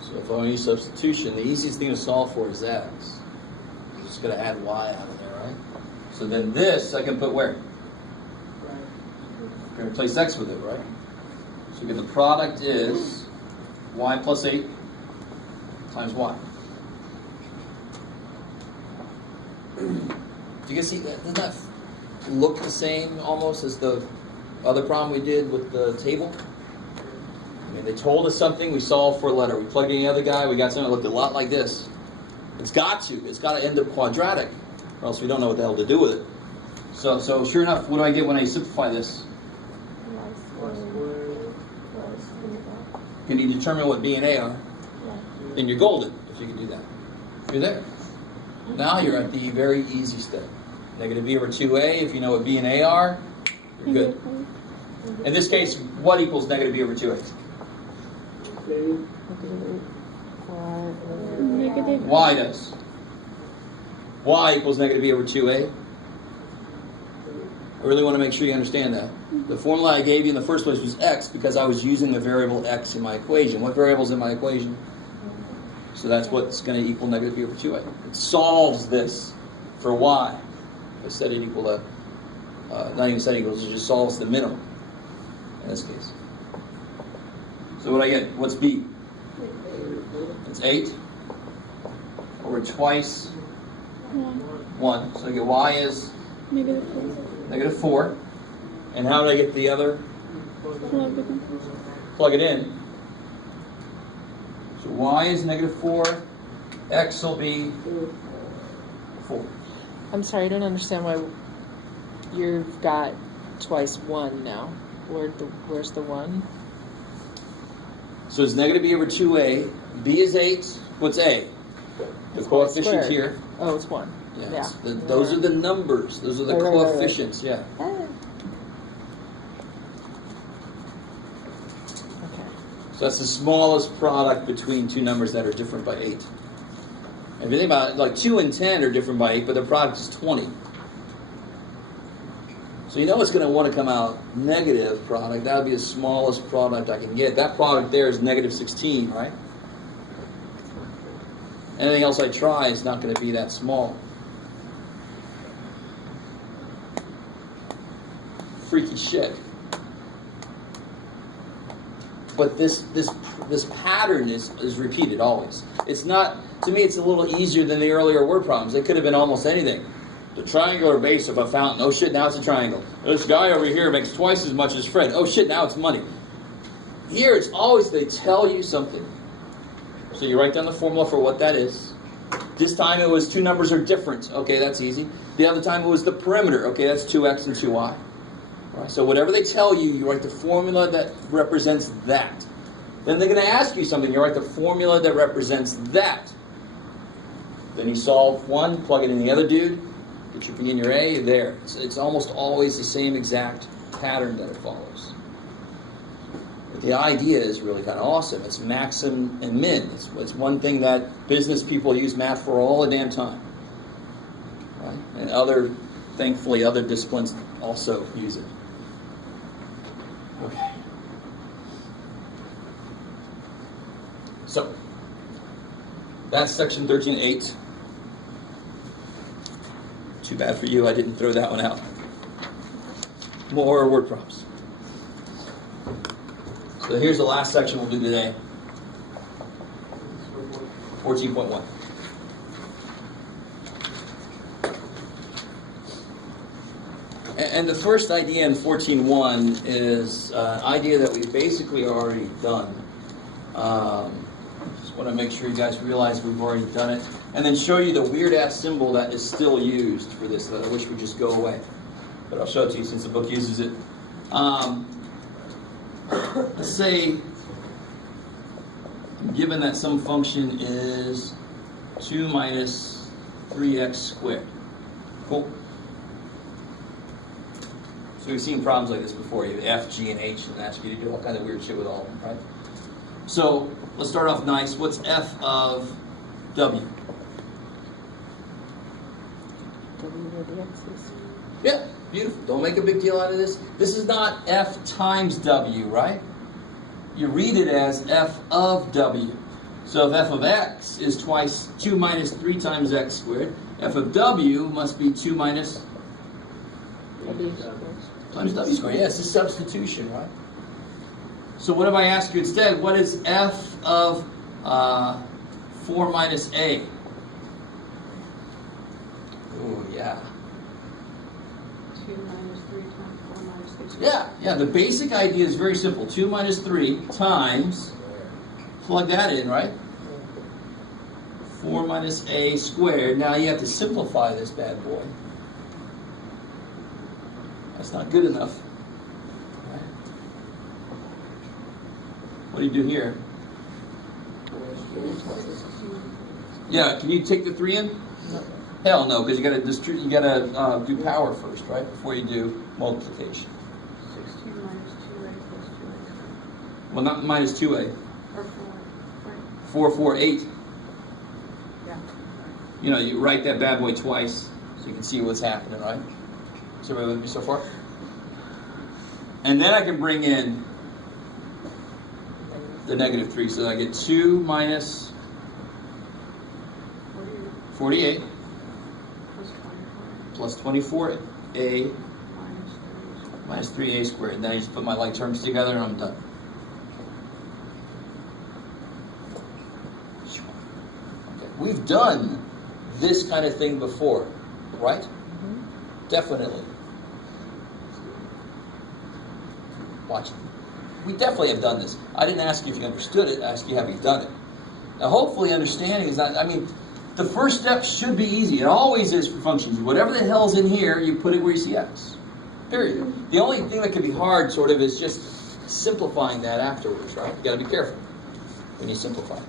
So if I want to use substitution, the easiest thing to solve for is x. I'm just going to add y out of there, right? So then this I can put where? I'm going to replace x with it, right? So again, the product is y plus 8 times y. Do you guys see that? Doesn't that look the same almost as the other problem we did with the table? I mean, they told us something, we solved for a letter. We plugged in the other guy, we got something that looked a lot like this. It's got to end up quadratic, or else we don't know what the hell to do with it. So sure enough, what do I get when I simplify this? Can you determine what B and A are? Then you're golden, if you can do that. You're there. Now you're at the very easy step. Negative B over 2A, if you know what B and A are, you're good. In this case, what equals negative B over 2A? Y does. Y equals negative B over 2A. I really want to make sure you understand that. The formula I gave you in the first place was x because I was using the variable x in my equation. What variable is in my equation? So that's what's going to equal negative B over 2A. It solves this for y. I set it equal to, not even set it equal, it just solves the minimum in this case. So what I get? What's B? It's 8 over twice 1. So I get y is negative 4. And how did I get the other? Plug it in. So y is negative 4. X will be 4. I'm sorry, I don't understand why you've got twice 1 now. Where's the 1? So it's negative B over 2A. B is 8. What's A? The coefficient here. Oh, it's 1. Yeah. Those are the numbers. Those are the coefficients. Yeah. Okay. So that's the smallest product between two numbers that are different by 8. And if you think about it, like 2 and 10 are different by 8, but the product is 20. So you know it's going to want to come out negative product. That would be the smallest product I can get. That product there is negative 16, right? Anything else I try is not going to be that small. Freaky shit. But this pattern is repeated always. It's not, to me, it's a little easier than the earlier word problems. It could have been almost anything. The triangular base of a fountain. Oh shit, now it's a triangle. This guy over here makes twice as much as Fred. Oh shit, now it's money. Here it's always they tell you something. So you write down the formula for what that is. This time it was two numbers are different. Okay, that's easy. The other time it was the perimeter. Okay, that's 2x and 2y. All right, so whatever they tell you, you write the formula that represents that. Then they're going to ask you something. You write the formula that represents that. Then you solve one, plug it in the other dude, get your B and your A, there. It's almost always the same exact pattern that it follows. But the idea is really kind of awesome. It's maxim and min. It's one thing that business people use math for all the damn time. Right? And thankfully, other disciplines also use it. Okay. So, that's section 13.8. Too bad for you, I didn't throw that one out. More word props. So here's the last section we'll do today. 14.1. And the first idea in 14.1 is an idea that we've basically already done. Just want to make sure you guys realize we've already done it. And then show you the weird-ass symbol that is still used for this, that I wish would just go away. But I'll show it to you since the book uses it. Let's say, given that some function is 2 minus 3x squared. Cool. So we've seen problems like this before. You have F, G, and H, and ask you to do all kinds of weird shit with all of them, right? So let's start off nice. What's F of W? W where the X is. Yeah, beautiful. Don't make a big deal out of this. This is not F times W, right? You read it as F of W. So if F of X is 2 minus 3 times X squared, F of W must be 2 minus W. times W squared. Yes, it's substitution, right? So what if I ask you instead, what is F of 4 minus A? Oh, yeah. 2 minus 3 times 4 minus 6. Yeah, the basic idea is very simple. 2 minus 3 times, plug that in, right? 4 minus A squared. Now you have to simplify this bad boy. That's not good enough. Right? What do you do here? Yeah, can you take the 3 in? No. Hell no, because you gotta do power first, right? Before you do multiplication. 16 minus 2a plus 2a. Well, not minus 2a. Or 4, right? 4, 4, 8. Yeah. You know, you write that bad boy twice so you can see what's happening, right? So everybody with me so far? And then I can bring in the negative 3, so I get 2 minus 48 plus 24a minus 3a squared. And then I just put my like terms together and I'm done. Okay. We've done this kind of thing before, right? Mm-hmm. Definitely. Watch. We definitely have done this. I didn't ask you if you understood it. I asked you, have you done it? Now, hopefully understanding is not, the first step should be easy. It always is for functions. Whatever the hell's in here, you put it where you see x. Period. The only thing that can be hard, sort of, is just simplifying that afterwards, right? You got to be careful when you simplify.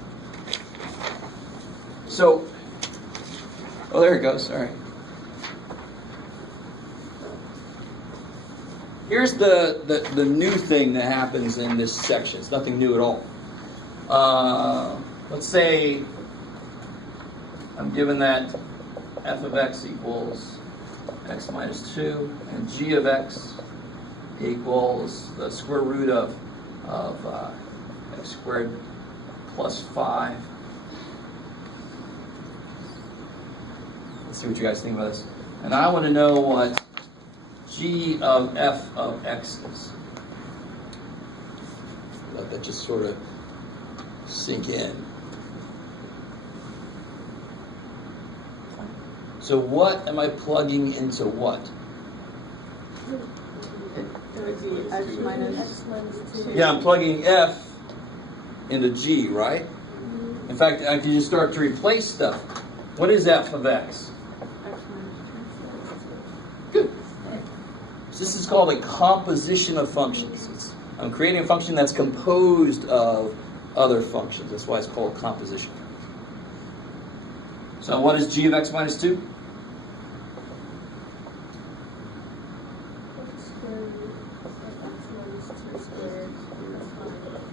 So, oh, there it goes. All right. Here's the new thing that happens in this section. It's nothing new at all. Let's say I'm given that f of x equals x minus 2, and g of x equals the square root of x squared plus 5. Let's see what you guys think about this. And I want to know what g of f of x is. Let that just sort of sink in. So what am I plugging into what? It would be x minus 2. Yeah, I'm plugging f into g, right? In fact, I can just start to replace stuff. What is f of x? X minus 2. Good. So this is called a composition of functions. I'm creating a function that's composed of other functions. That's why it's called composition. So what is g of x minus 2?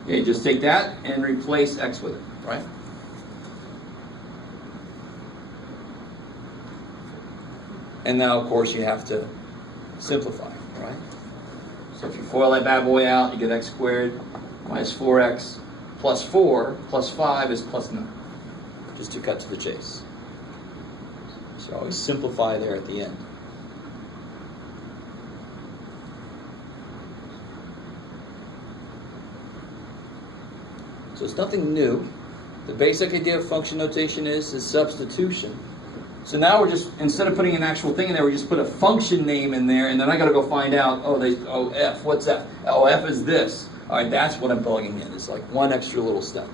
Okay, just take that and replace x with it, right? And now, of course, you have to simplify, right? So if you FOIL that bad boy out, you get x squared minus 4x plus 4 plus 5 is plus 9. Just to cut to the chase. So always simplify there at the end. So it's nothing new. The basic idea of function notation is substitution. So now we're just, instead of putting an actual thing in there, we just put a function name in there, and then I got to go find out, f, what's f? Oh, f is this. All right, that's what I'm plugging in. It's like one extra little step.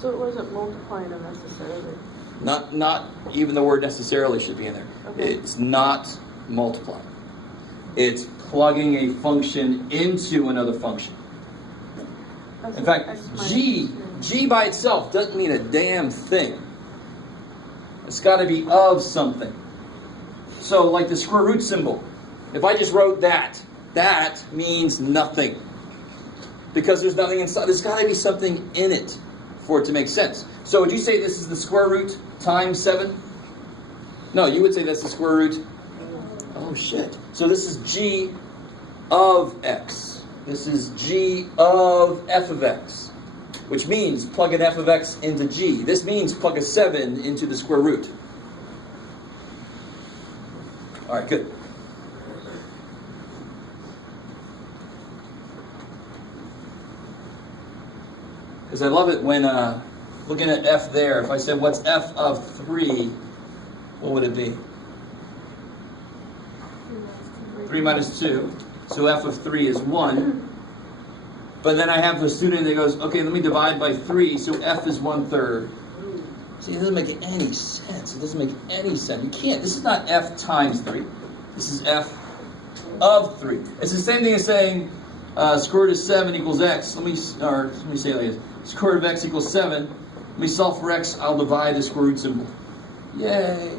So it wasn't multiplying them necessarily. Not even the word necessarily should be in there. Okay. It's not multiplying. It's plugging a function into another function. That's In fact, X minus g 2. G by itself doesn't mean a damn thing. It's got to be of something. So like the square root symbol, if I just wrote that, that means nothing. Because there's nothing inside. There's got to be something in it for it to make sense. So would you say this is the square root times 7? No, you would say that's the square root. Oh shit. So this is g of x. This is g of f of x. Which means plug an f of x into g. This means plug a 7 into the square root. All right, good. Because I love it when looking at f there, if I said what's f of 3, what would it be? 3 minus 2. So f of 3 is 1. But then I have the student that goes, okay, let me divide by 3, so f is 1/3. See, it doesn't make any sense. It doesn't make any sense. You can't. This is not f times 3. This is f of 3. It's the same thing as saying square root of 7 equals x. Let me say it like this. Square root of x equals 7. Let me solve for x. I'll divide the square root symbol. Yay.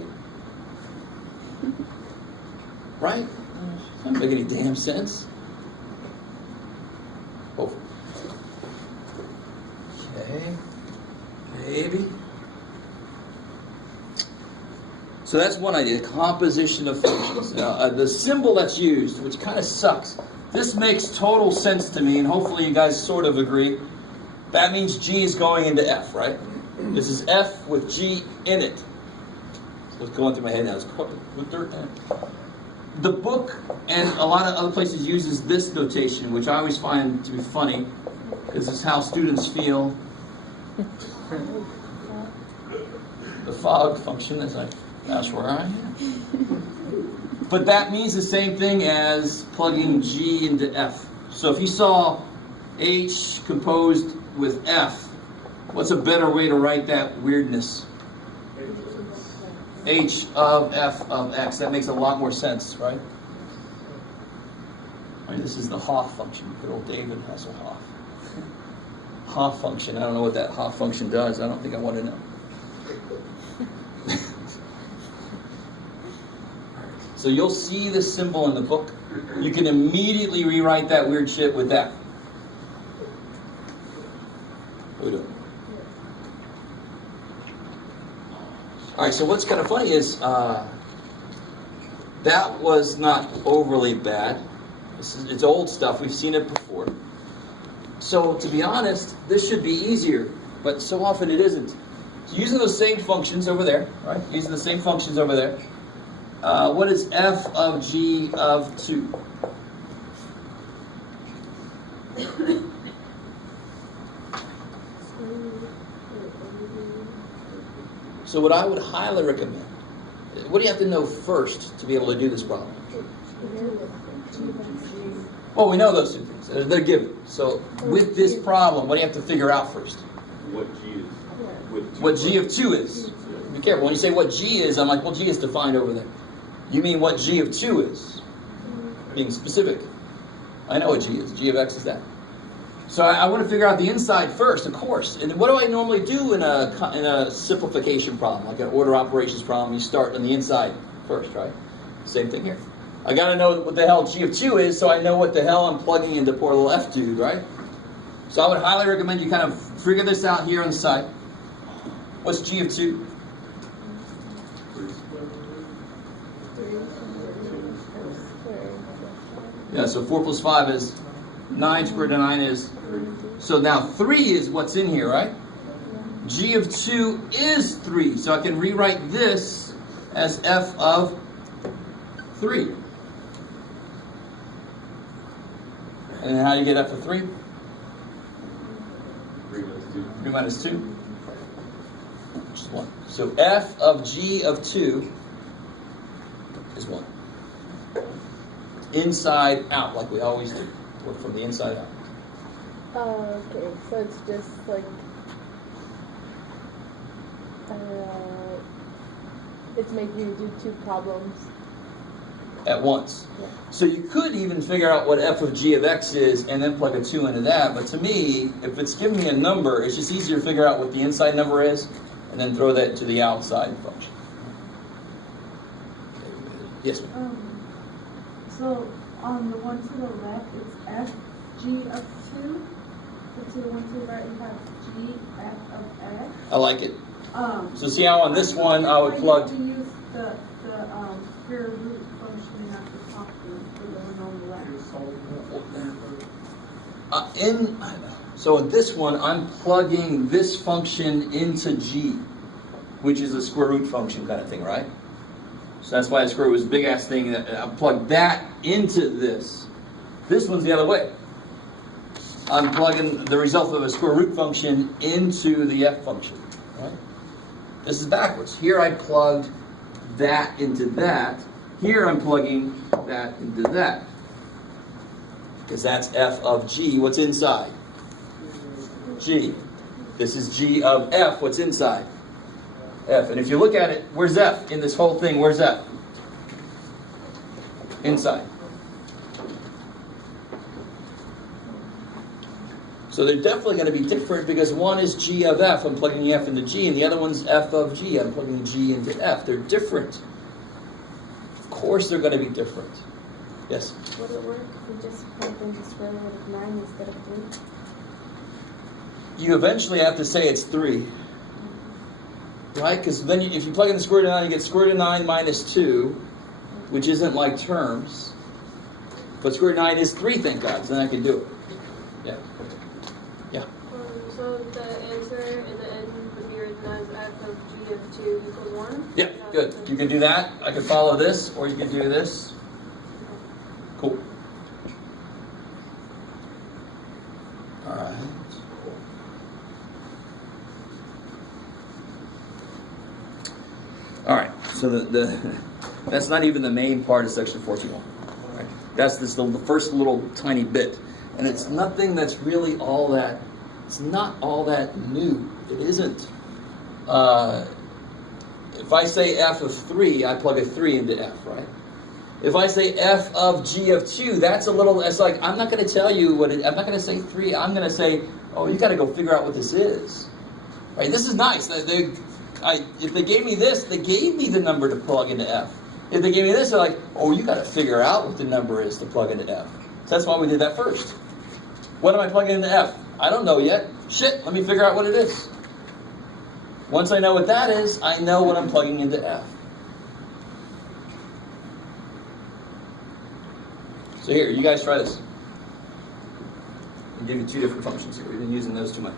Right? It doesn't make any damn sense. Oh. Okay. Maybe. So that's one idea, composition of functions. Now, the symbol that's used, which kind of sucks, this makes total sense to me, and hopefully you guys sort of agree. That means G is going into F, right? This is F with G in it. So what's going through my head now is the book and a lot of other places uses this notation, which I always find to be funny, because it's how students feel. The fog function is like, that's where I am. But that means the same thing as plugging G into F. So if you saw H composed with F, what's a better way to write that weirdness? H of F of X. That makes a lot more sense, right? This is the Hoff function. Good old David Hasselhoff. Hoff function. I don't know what that Hoff function does. I don't think I want to know. So you'll see the symbol in the book. You can immediately rewrite that weird shit with that. What are we doing? All right, so what's kind of funny is that was not overly bad. It's old stuff. We've seen it before. So to be honest, this should be easier, but so often it isn't. So using those same functions over there, right? Using the same functions over there. What is f of g of 2? So what I would highly recommend, what do you have to know first to be able to do this problem? Well, we know those two things. They're given. So with this problem, what do you have to figure out first? what G is. What G of 2 is. Be careful. When you say what G is, I'm like, well, G is defined over there. You mean what G of 2 is. Being specific. I know what G is. G of X is that. So I want to figure out the inside first, of course. And what do I normally do in a simplification problem, like an order operations problem? You start on the inside first, right? Same thing here. I got to know what the hell G of 2 is, so I know what the hell I'm plugging into poor little F dude, right? So I would highly recommend you kind of figure this out here on the side. What's G of 2? Yeah, so 4 plus 5 is 9, square root of 9 is... So now 3 is what's in here, right? G of 2 is 3, so I can rewrite this as F of 3. And then how do you get F of 3? 3 minus 2. 3 minus 2, which is 1. So F of G of 2 is 1. Inside out, like we always do. Work from the inside out. Okay, so it's just like, it's making you do 2 problems. At once. Yeah. So you could even figure out what F of G of X is and then plug a 2 into that, but to me, if it's giving me a number, it's just easier to figure out what the inside number is and then throw that to the outside function. Yes, ma'am. So on the one to the left, it's F G of 2. But to the one to the right, we have G F of X. I like it. So see how on this one I would plug... You use the square root function at the top for the one on the left. So in this one, I'm plugging this function into G, which is a square root function kind of thing, right? So that's why the square root was a big-ass thing. I plug that into this. This one's the other way. I'm plugging the result of a square root function into the F function, right? This is backwards. Here I plugged that into that. Here I'm plugging that into that. Because that's F of G. What's inside? G. This is G of F. What's inside? F. And if you look at it, where's F in this whole thing? Where's F? Inside. So they're definitely going to be different because one is G of F, I'm plugging the F into G, and the other one's F of G, I'm plugging G into F. They're different. Of course they're going to be different. Yes? Would it work if we just plug in the square root of 9 instead of 3? You eventually have to say it's 3. Right? Because then if you plug in the square root of 9, you get square root of 9 minus 2, which isn't like terms. But square root of 9 is 3, thank God, so then I can do it. Yeah. Yeah. So the answer in the end would be written as F of G of 2 equals 1? Yeah, good. You can do that. I can follow this, or you can do this. Cool. All right. All right. So that's not even the main part of section 41. Right? That's the first little tiny bit, and it's nothing that's really all that. It's not all that new. It isn't. If I say F of 3, I plug a 3 into F, right? If I say F of G of 2, that's a little, it's like, I'm not going to tell you what it, I'm not going to say 3, I'm going to say, oh, you got to go figure out what this is. Right? This is nice. If they gave me this, they gave me the number to plug into F. If they gave me this, they're like, oh, you got to figure out what the number is to plug into F. So that's why we did that first. What am I plugging into F? I don't know yet. Shit, let me figure out what it is. Once I know what that is, I know what I'm plugging into F. So here, you guys try this. I'll give you 2 different functions here. We've been using those too much.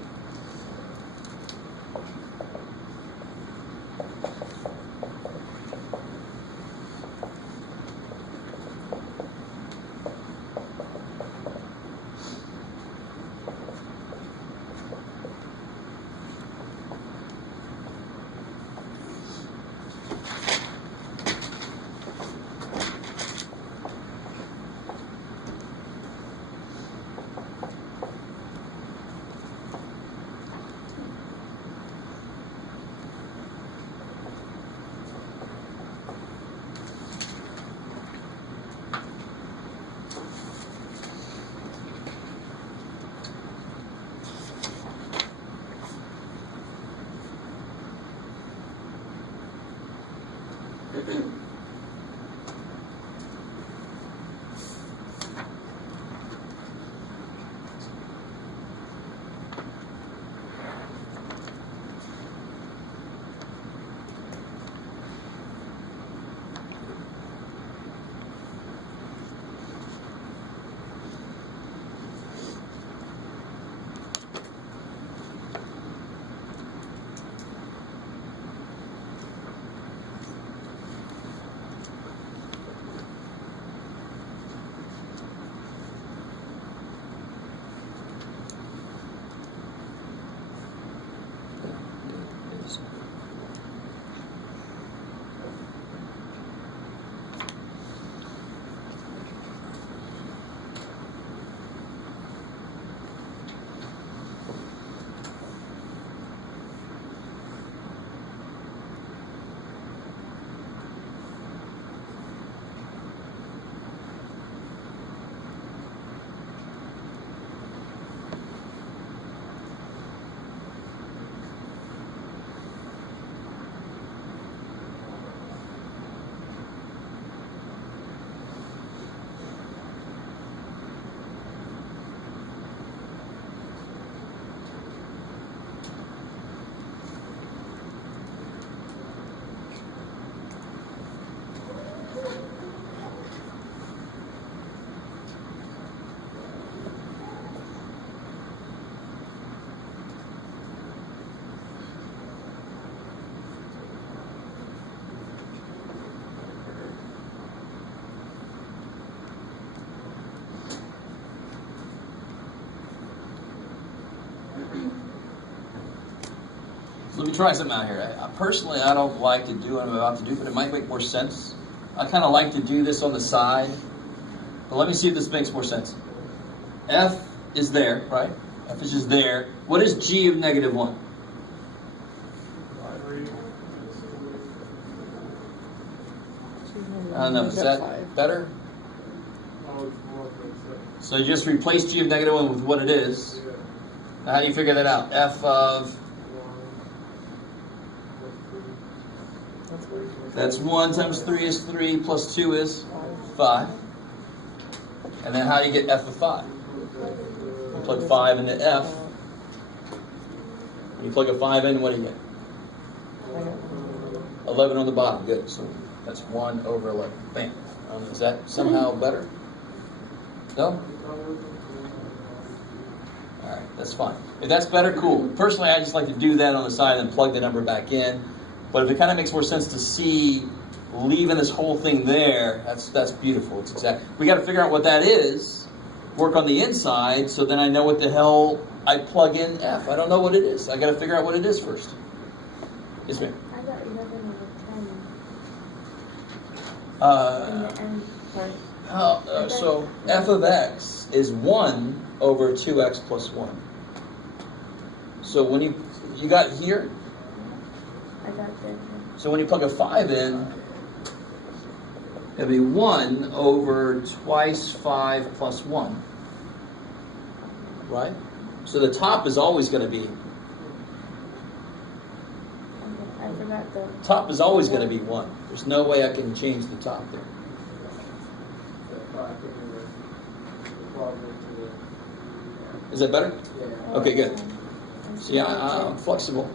So let me try something out here. Personally, I don't like to do what I'm about to do, but it might make more sense. I kind of like to do this on the side. But let me see if this makes more sense. F is there, right? F is just there. What is g of negative 1? I don't know. Is that better? So you just replace g of negative 1 with what it is. Now how do you figure that out? F of... That's 1 times 3 is 3, plus 2 is 5. And then how do you get f of 5? You plug 5 into f. When you plug a 5 in, what do you get? 11 on the bottom. Good. So that's 1 over 11. Bam. Is that somehow better? No? Alright, that's fine. If that's better, cool. Personally, I just like to do that on the side and plug the number back in. But if it kind of makes more sense to see leaving this whole thing there, that's beautiful. It's exact. We got to figure out what that is, work on the inside, so then I know what the hell I plug in F. I don't know what it is. I got to figure out what it is first. Yes, ma'am. I got 11 over 10. In the end part. So f of x is 1 over 2x plus 1. So when you got here, I got that. so when you plug a 5 in, it'll be 1 over twice 5 plus 1. Right? So the top is always going to be, I forgot the. top is always going to be 1. There's no way I can change the top there. Is that better? Okay, good. See, I'm flexible.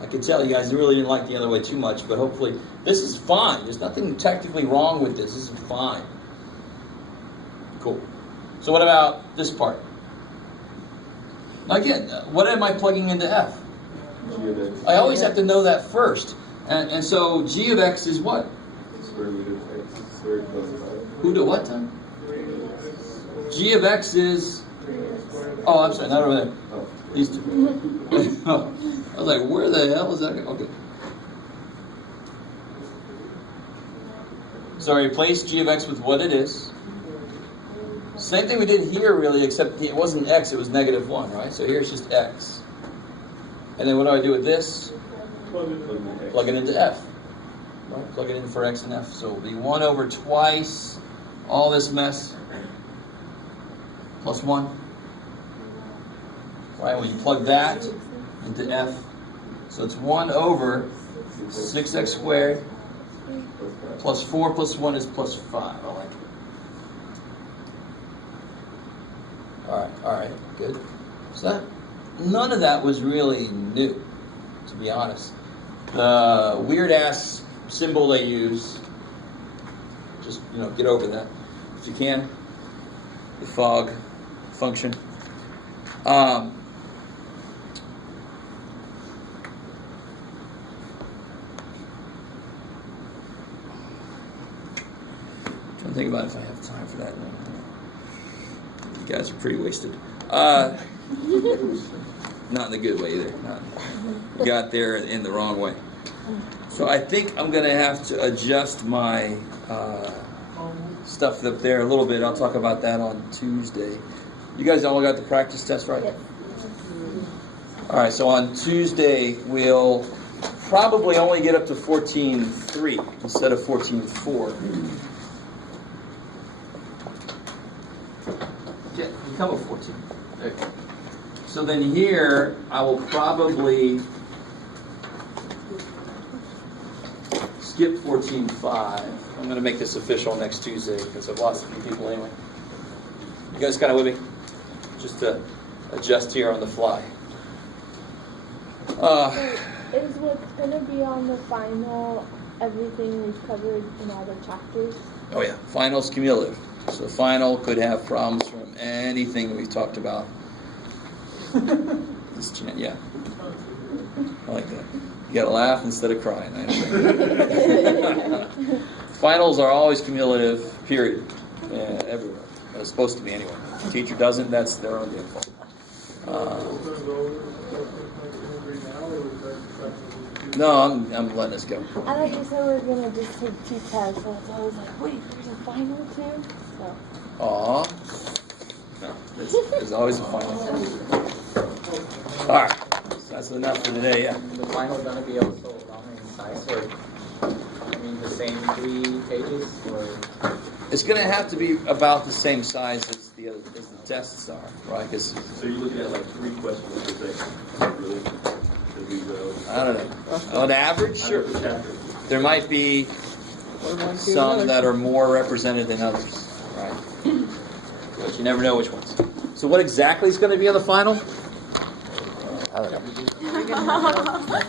I can tell you guys really didn't like the other way too much, but hopefully this is fine. There's nothing technically wrong with this. This is fine. Cool. So what about this part? Now again, what am I plugging into F? I always have to know that first. And so G of X is what? Square root of x squared plus 5. Who to what time? G of X is... Oh, I'm sorry, not over there. Oh. These two. I was like, where the hell is that? Okay. So I replaced G of X with what it is. Same thing we did here, really, except it wasn't X, it was negative 1, right? So here's just X. And then what do I do with this? Plug it into F. Right? Plug it in for X and F. So it'll be 1 over twice all this mess plus 1. Right, when you plug that into F, so it's 1 over 6x squared Plus 4 plus 1 is plus 5. I like it. All right, good. So that, none of that was really new, to be honest. The weird ass symbol they use, just get over that if you can. The fog function. Trying to think about if I have time for that. You guys are pretty wasted. Not in the good way either. You got there in the wrong way. So I think I'm going to have to adjust my stuff up there a little bit. I'll talk about that on Tuesday. You guys all got the practice test, right? Yes. All right, so on Tuesday, we'll probably only get up to 14.3 instead of 14.4. Yeah, become a 14. Okay. So then here, I will probably skip 14.5. I'm going to make this official next Tuesday because I've lost a few people anyway. You guys kind of with me? Just to adjust here on the fly. Is what's going to be on the final everything we've covered in all the chapters? Oh yeah, final's cumulative. So final could have problems from anything we've talked about. Yeah. I like that. You gotta laugh instead of crying. I understand. Finals are always cumulative, period. Everywhere. It's supposed to be anyway. If the teacher doesn't, that's their own damn fault. No, I'm letting this go. I thought you said we were going to just take 2 tests, so I was like, wait, there's a final too? So. Aw. No, there's always a final. Alright, so that's enough for today, yeah. The final going to be also long in size, or the same 3 pages, or? It's going to have to be about the same size as the tests are, right? So you're looking at like 3 questions per thing, really? I don't know. On average, sure. There might be some that are more represented than others, right? But you never know which ones. So what exactly is going to be on the final? I don't know.